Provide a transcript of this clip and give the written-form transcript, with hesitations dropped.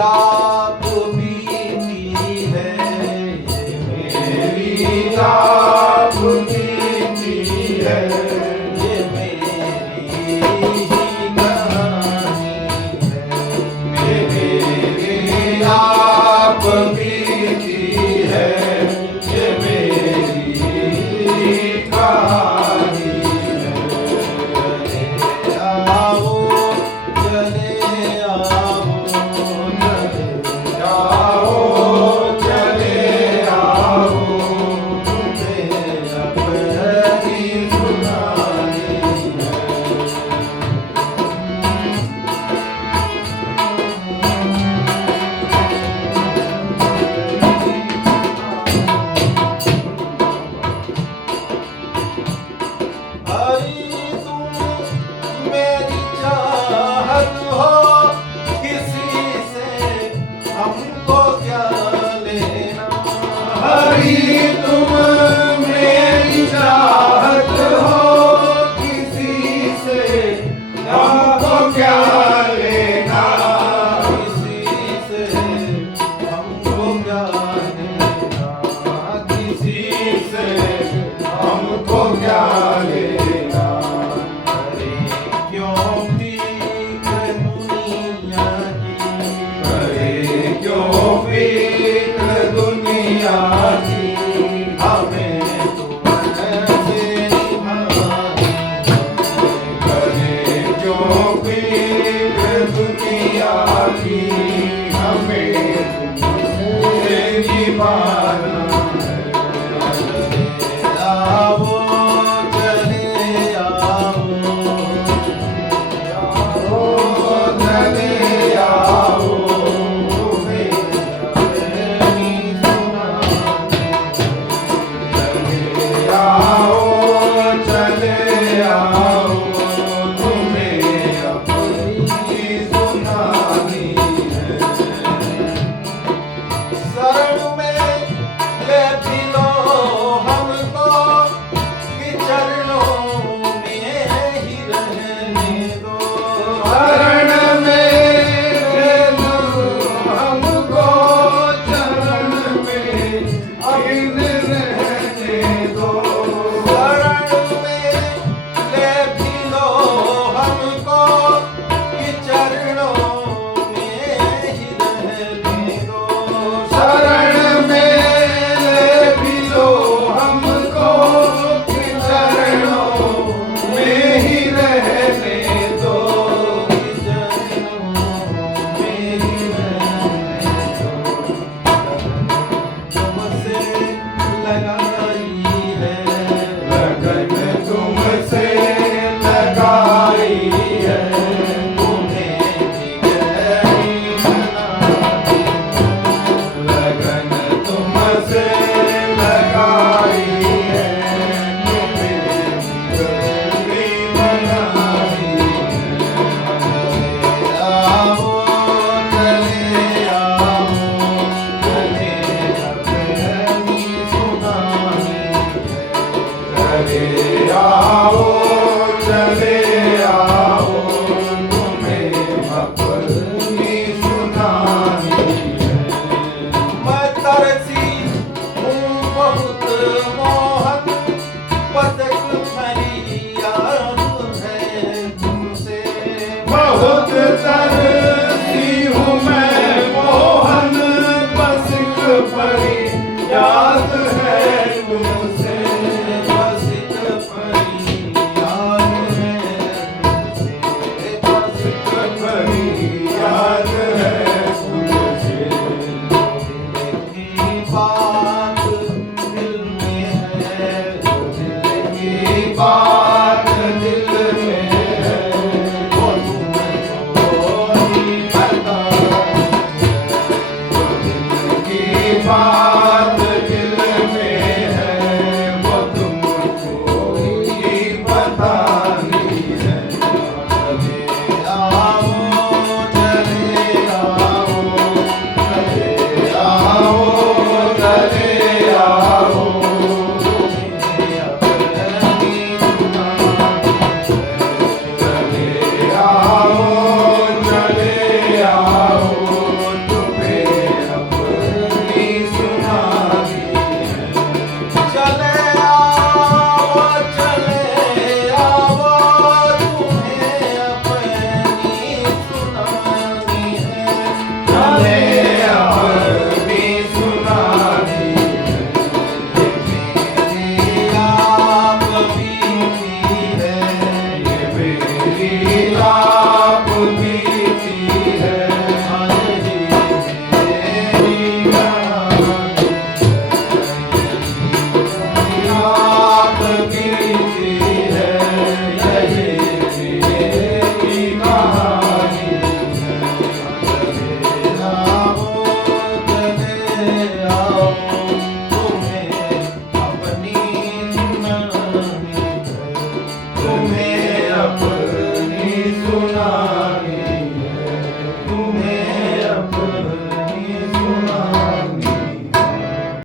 आप बीती है, ये मेरी आप बीती है, ये मेरी ही कहानी है, ये मेरी आप बीती है, ये मेरी ही कहानी है। चले आओ, चले आओ, चले आओ, चले आओ, तुम्हें अपनी सुनानी है। हरी तुम मेरी चाहत हो, किसी से हमको क्या लेना। हरी तुम मेरी चाहत हो, किसी से हमको क्या लेना, किसी से हमको क्या लेना, किसी से हमको क्या लेना। अरे क्यों फिक्र दुनिया की, अरे क्यों फिक्र दुनिया की, हमें तुमसे निभानी है। अरे क्यों फिक्र दुनिया की, हमें तुमसे निभाना है। चले आओ, चले आओ, चले आओ, तुम्हें अपनी सुनानी है। चले आओ, चले आओ, तुम्हें अपनी सुनानी है। शरण में ले भी लो हमको, कि चरणों में ही रहने दो। शरण में ले लो हमको, चरण में ही रहने दो। शरण में ले भी लो हमको, कि चरणों में ही रहने दो। शरण में ले भी लो हमको, कि चरणों में ही रहने दो, कि चरणों में ही रहने दो। तुमसे लगाई है, लगन तुमसे लगाई है, तुम्हें भी गहरी बनाई है। लगन तुमसे लगाई है, तुम्हें भी गहरी बनाई है। आओ, चले आओ, तुम्हें अपनी सुनानी है। चले आओ, चले आओ, तुम्हें अपनी सुनानी है। मैं तरसी हूँ बहुत मोहन, पतक भरी याद है तुमसे। बहुत तरसी हूँ मैं मोहन, पसिक भरी याद है तुमसे। पसिक भरी याद है तुमसे, पसिक भरी याद